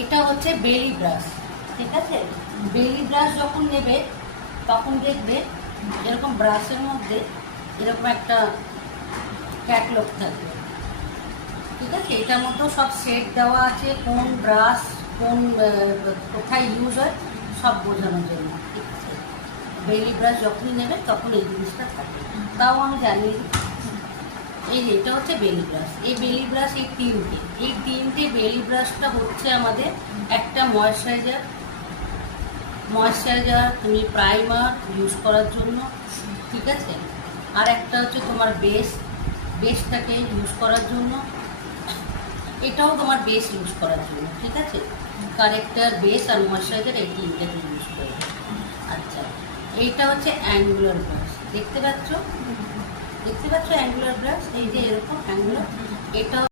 এটা হচ্ছে বেলি ব্রাশ, ঠিক আছে। বেলি ব্রাশ যখন নেবে তখন দেখবে এরকম ব্রাশের মধ্যে এরকম একটা ক্যাটলগ থাকবে, ঠিক আছে। এটার মধ্যেও সব সেট দেওয়া আছে, কোন ব্রাশ কোন কোথায় ইউজ হয় সব বোঝানোর জন্য, ঠিক আছে। বেলি ব্রাশ যখনই নেবে তখন এই জিনিসটা থাকে, তাও আমি জানি। এই যে এটা হচ্ছে বেলি ব্রাশ, এই বেলি ব্রাশ এই তিনটে বেলি ব্রাশটা হচ্ছে আমাদের একটা ময়েশ্চারাইজার তুমি প্রাইমার ইউজ করার জন্য, ঠিক আছে। আর একটা হচ্ছে তোমার বেসটাকে ইউজ করার জন্য, এটাও তোমার বেস ইউজ করার জন্য, ঠিক আছে। কারেক্টার, বেস আর ময়েশ্চারাইজার এই তিনটাকে ইউজ করে। আচ্ছা, এইটা হচ্ছে অ্যাঙ্গুলার ব্রাশ, দেখতে পাচ্ছ অ্যাঙ্গুলার ব্রাশ, এই যে এরকম অ্যাঙ্গুলার, এটা